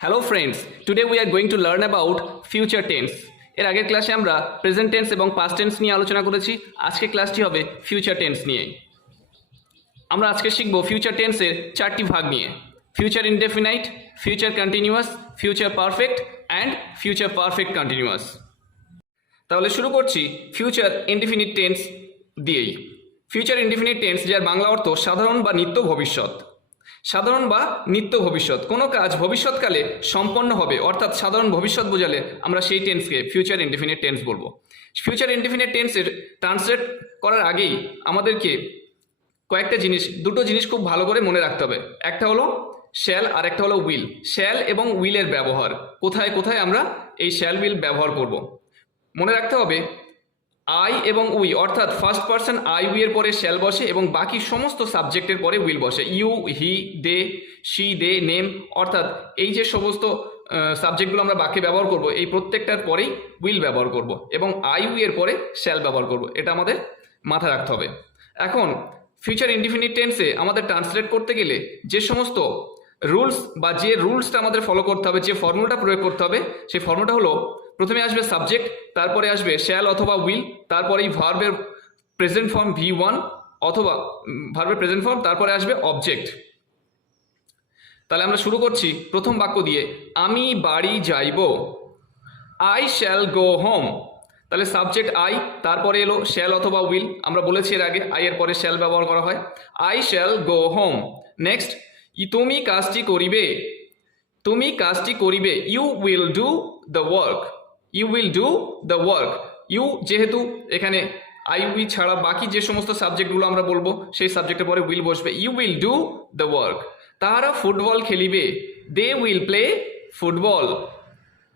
Hello friends, today we are going to learn about future tense. এর আগের ক্লাসে আমরা প্রেজেন্ট টেন্স এবং পাস্ট টেন্স নিয়ে আলোচনা করেছি। আজকে ক্লাসটি হবে ফিউচার টেন্স নিয়ে। আমরা আজকে শিখব ফিউচার টেন্সের চারটি ভাগ নিয়ে: future indefinite, future continuous, future perfect and future perfect continuous. তাহলে শুরু করছি ফিউচার ইনডেফিনিট টেন্স দিয়েই। ফিউচার ইনডেফিনিট টেন্স, যার বাংলা অর্থ সাধারণ বা নিত্য ভবিষ্যৎ। সাধারণ বা নিত্য ভবিষ্যৎ, কোনো কাজ ভবিষ্যৎকালে সম্পন্ন হবে, অর্থাৎ সাধারণ ভবিষ্যৎ বোঝালে আমরা সেই টেন্সকে ফিউচার ইনডেফিনিট টেন্স বলবো। ফিউচার ইনডেফিনিট টেন্সের ট্রান্সলেট করার আগেই আমাদেরকে দুটো জিনিস খুব ভালো করে মনে রাখতে হবে। একটা হলো শ্যাল আর একটা হলো উইল। শ্যাল এবং উইলের ব্যবহার কোথায় কোথায় আমরা এই শ্যাল উইল ব্যবহার করব মনে রাখতে হবে। আই এবং উই, অর্থাৎ ফার্স্ট পার্সন আই উই এর পরে শ্যাল বসে এবং বাকি সমস্ত সাবজেক্টের পরে উইল বসে। You, he, they, she, they, name, অর্থাৎ এই যে সমস্ত সাবজেক্টগুলো আমরা বাক্যে ব্যবহার করব, এই প্রত্যেকটার পরেই উইল ব্যবহার করব এবং আই উই এর পরে শ্যাল ব্যবহার করব। এটা আমাদের মাথায় রাখতে হবে। এখন ফিউচার ইনডিফিনিট টেন্সে আমাদের ট্রান্সলেট করতে গেলে যে সমস্ত রুলস বা যে রুলসটা আমাদের ফলো করতে হবে, যে ফর্মুলাটা প্রয়োগ করতে হবে, সেই ফর্মুলাটা হলো: প্রথমে আসবে সাবজেক্ট, তারপরে আসবে শ্যাল অথবা উইল, তারপরেই ভার্বের প্রেজেন্ট ফর্ম V1 অথবা ভার্বের প্রেজেন্ট ফর্ম, তারপরে আসবে অবজেক্ট। তাহলে আমরা শুরু করছি প্রথম বাক্য দিয়ে, আমি বাড়ি যাইব। I shall go home. তাহলে সাবজেক্ট আই, তারপরে এলো শ্যাল অথবা উইল। আমরা বলেছি এর আগে আই এর পরে শ্যাল ব্যবহার করা হয়। I shall go home. Next, তুমি কাজটি করিবে। তুমি কাজটি করিবে। You will do the work. You will do the work. You যেহেতু এখানে আই উই ছাড়া বাকি যে সমস্ত সাবজেক্টগুলো আমরা বলবো সেই সাবজেক্টের পরে উইল বসবে। You will do the work. তাহারা ফুটবল খেলিবে। They will play football.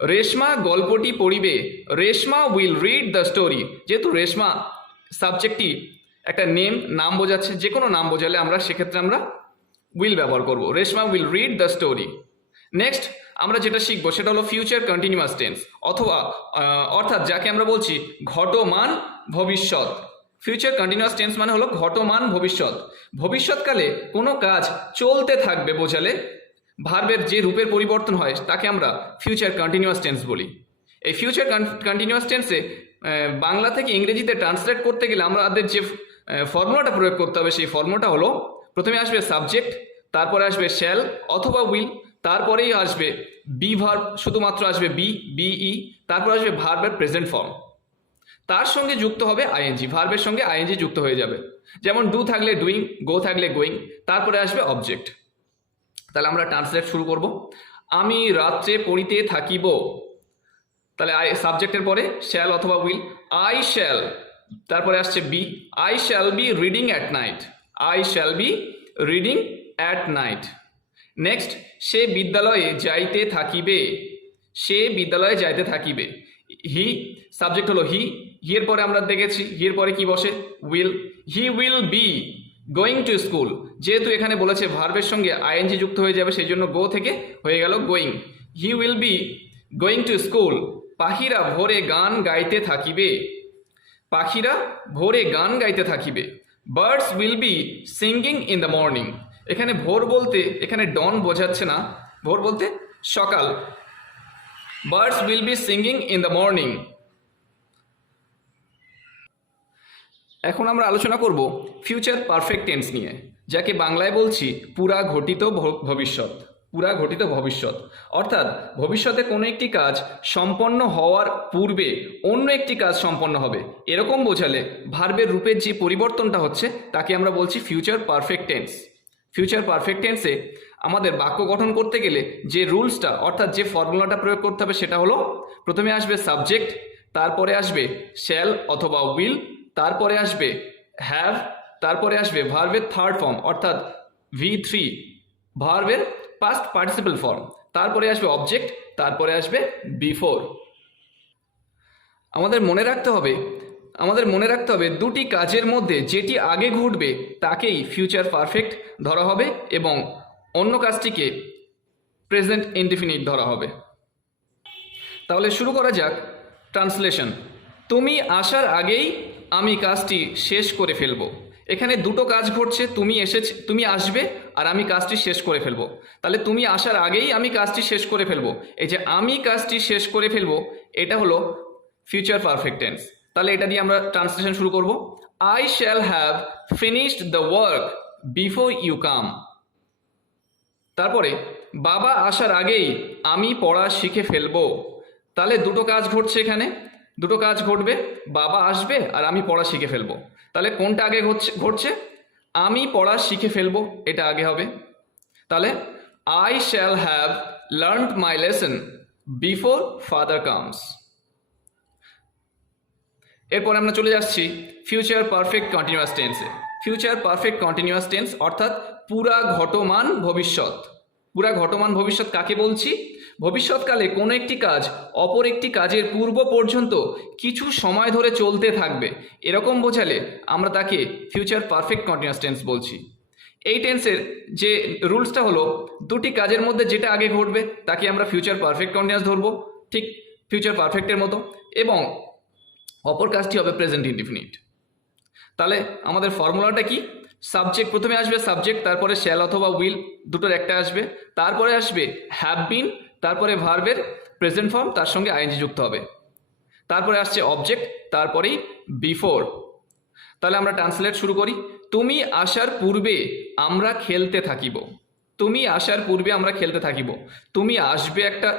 Reshma গল্পটি পড়িবে। Reshma will read the story. যেহেতু রেশমা সাবজেক্টটি একটা নাম বোঝাচ্ছে, যে কোনো নাম বোঝালে আমরা সেক্ষেত্রে আমরা উইল ব্যবহার করব। Reshma will read the story. Next আমরা যেটা শিখবো সেটা হলো ফিউচার কন্টিনিউয়াস টেন্স, অথবা অর্থাৎ যাকে আমরা বলছি ঘটমান ভবিষ্যৎ। ফিউচার কন্টিনিউয়াস টেন্স মানে হলো ঘটমান ভবিষ্যৎ। ভবিষ্যৎকালে কোনো কাজ চলতে থাকবে বোঝালে ভার্বের যে রূপের পরিবর্তন হয় তাকে আমরা ফিউচার কন্টিনিউয়াস টেন্স বলি। এই ফিউচার কন্টিনিউয়াস টেন্সে বাংলা থেকে ইংরেজিতে ট্রান্সলেট করতে গেলে আমাদের যে ফর্মুলাটা প্রয়োগ করতে হবে সেই ফর্মুলাটা হলো: প্রথমে আসবে সাবজেক্ট, তারপরে আসবে শ্যাল অথবা উইল, তারপরেই আসবে বি ভার্ব, শুধুমাত্র আসবে বিই, তারপর আসবে ভার্বের প্রেজেন্ট ফর্ম, তার সঙ্গে যুক্ত হবে আইএনজি। ভার্বের সঙ্গে আইএনজি যুক্ত হয়ে যাবে। যেমন ডু থাকলে ডুইং, গো থাকলে গোয়িং, তারপরে আসবে অবজেক্ট। তাহলে আমরা ট্রান্সলেট শুরু করব। আমি রাত্রে পড়িতে থাকিব। তাহলে সাবজেক্টের পরে শ্যাল অথবা উইল। আই শ্যাল, তারপরে আসছে be. I shall be reading at night. I shall be reading at night. Next, সে বিদ্যালয়ে যাইতে থাকিবে। সে বিদ্যালয়ে যাইতে থাকিবে। হি, সাবজেক্ট হলো হি। হি এর পরে আমরা দেখেছি হি এর পরে কি বসে? Will. He will be going to school. যেহেতু এখানে বলেছে ভার্বের সঙ্গে আইএনজি যুক্ত হয়ে যাবে, সেই জন্য গো থেকে হয়ে গেল going. He will be going to school. পাখিরা ভোরে গান গাইতে থাকিবে। পাখিরা ভোরে গান গাইতে থাকিবে। Birds will be singing in the morning. এখানে ভোর বলতে এখানে ডন বোঝাচ্ছে না, ভোর বলতে সকাল। Birds will be singing in the morning. এখন আমরা আলোচনা করব ফিউচার পারফেক্ট টেন্স নিয়ে, যাকে বাংলায় বলছি পুরা ঘটিত ভবিষ্যৎ। পুরা ঘটিত ভবিষ্যৎ অর্থাৎ ভবিষ্যতে কোনো একটি কাজ সম্পন্ন হওয়ার পূর্বে অন্য একটি কাজ সম্পন্ন হবে, এরকম বোঝালে ভার্বের রূপের যে পরিবর্তনটা হচ্ছে তাকে আমরা বলছি future perfect tense. Future perfect টেন্সে আমাদের বাক্য গঠন করতে গেলে যে রুলসটা অর্থাৎ যে ফর্মুলাটা প্রয়োগ করতে হবে সেটা হলো: প্রথমে আসবে সাবজেক্ট, তারপরে আসবে শ্যাল অথবা উইল, তারপরে আসবে হ্যাভ, তারপরে আসবে ভার্বের থার্ড ফর্ম অর্থাৎ V3, ভার্বের পাস্ট পার্টিসিপল ফর্ম, তারপরে আসবে অবজেক্ট, তারপরে আসবে B4। আমাদের মনে রাখতে হবে দুটি কাজের মধ্যে যেটি আগে ঘটবে তাকেই ফিউচার পারফেক্ট ধরা হবে এবং অন্য কাজটিকে প্রেজেন্ট ইনডেফিনিট ধরা হবে। তাহলে শুরু করা যাক ট্রান্সলেশন। তুমি আসার আগেই আমি কাজটি শেষ করে ফেলব। এখানে দুটো কাজ ঘটছে, তুমি আসবে আর আমি কাজটি শেষ করে ফেলবো। তাহলে তুমি আসার আগেই আমি কাজটি শেষ করে ফেলবো, এই যে আমি কাজটি শেষ করে ফেলবো এটা হলো ফিউচার পারফেক্ট টেন্স। তাহলে এটা দিয়ে আমরা ট্রান্সলেশন শুরু করব। I shall have finished the work before you come. তারপরে বাবা আসার আগেই আমি পড়া শিখে ফেলবো। তাহলে দুটো কাজ ঘটছে, এখানে দুটো কাজ ঘটবে, বাবা আসবে আর আমি পড়া শিখে ফেলবো। তাহলে কোনটা আগে ঘটছে? আমি পড়া শিখে ফেলবো, এটা আগে হবে। তাহলে I shall have learned my lesson before father comes. এরপর আমরা চলে যাচ্ছি ফিউচার পারফেক্ট কন্টিনিউয়াস টেন্সে। ফিউচার পারফেক্ট কন্টিনিউয়াস টেন্স অর্থাৎ পুরা ঘটমান ভবিষ্যৎ। পুরা ঘটমান ভবিষ্যৎ কাকে বলছি? ভবিষ্যৎকালে কোনো একটি কাজ অপর একটি কাজের পূর্ব পর্যন্ত কিছু সময় ধরে চলতে থাকবে, এরকম বোঝালে আমরা তাকে ফিউচার পারফেক্ট কন্টিনিউয়াস টেন্স বলছি। এই টেন্সের যে রুলসটা হলো, দুটি কাজের মধ্যে যেটা আগে ঘটবে তাকে আমরা ফিউচার পারফেক্ট কন্টিনিউয়াস ধরবো, ঠিক ফিউচার পারফেক্টের মতো, এবং অপর কাজটি হবে প্রেজেন্ট ইনডিফিনিট। তাহলে আমাদের ফর্মুলাটা কি? সাবজেক্ট প্রথমে আসবে, সাবজেক্ট, তারপরে শ্যাল অথবা উইল, দুটোর একটা আসবে, তারপরে আসবে হ্যাভ বিন, তারপরে ভার্বের প্রেজেন্ট ফর্ম, তার সঙ্গে আইএনজি যুক্ত হবে, তারপরে আসছে অবজেক্ট, তারপরেই বিফোর। তাহলে আমরা ট্রান্সলেট শুরু করি। তুমি আসার পূর্বে আমরা খেলতে থাকিব। তুমি আসার পূর্বে আমরা খেলতে থাকিব। তুমি আসবে একটা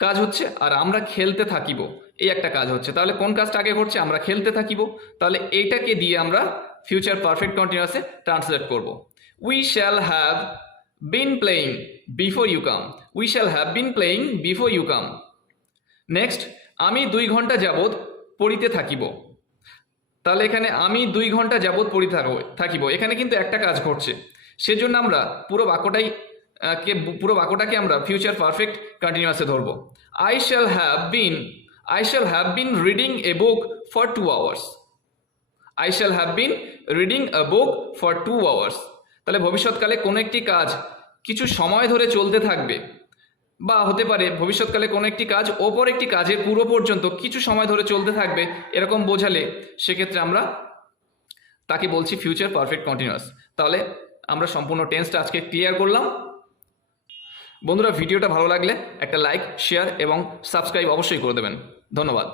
কাজ হচ্ছে, আর আমরা খেলতে থাকিব এই একটা কাজ হচ্ছে। তাহলে কোন কাজটা আগে ঘটছে? আমরা খেলতে থাকিব। তাহলে এইটাকে দিয়ে আমরা ফিউচার পারফেক্ট কন্টিনিউয়াসে ট্রান্সলেট করব। We shall have been playing before you come. We shall have been playing before you come. Next, আমি 2 ঘন্টা যাবৎ পড়িতে থাকিব। তাহলে এখানে আমি 2 ঘন্টা যাবৎ পড়িতে থাকিব, এখানে কিন্তু একটা কাজ ঘটছে, সেজন্য আমরা পুরো বাক্যটাকে আমরা ফিউচার পারফেক্ট কন্টিনিউয়াসে ধরবো। I shall have been reading a book for 2 hours. I shall have been reading a book for 2 hours. তাহলে ভবিষ্যৎকালে কোনো একটি কাজ কিছু সময় ধরে চলতে থাকবে, বা হতে পারে ভবিষ্যৎকালে কোনো একটি কাজ অপর একটি কাজের পূর্ব পর্যন্ত কিছু সময় ধরে চলতে থাকবে, এরকম বোঝালে সেক্ষেত্রে আমরা তাকে বলছি ফিউচার পারফেক্ট কন্টিনিউয়াস। তাহলে আমরা সম্পূর্ণ টেন্সটা আজকে ক্লিয়ার করলাম। বন্ধুরা, ভিডিওটা ভালো লাগলে একটা লাইক, শেয়ার এবং সাবস্ক্রাইব অবশ্যই করে দেবেন। ধন্যবাদ।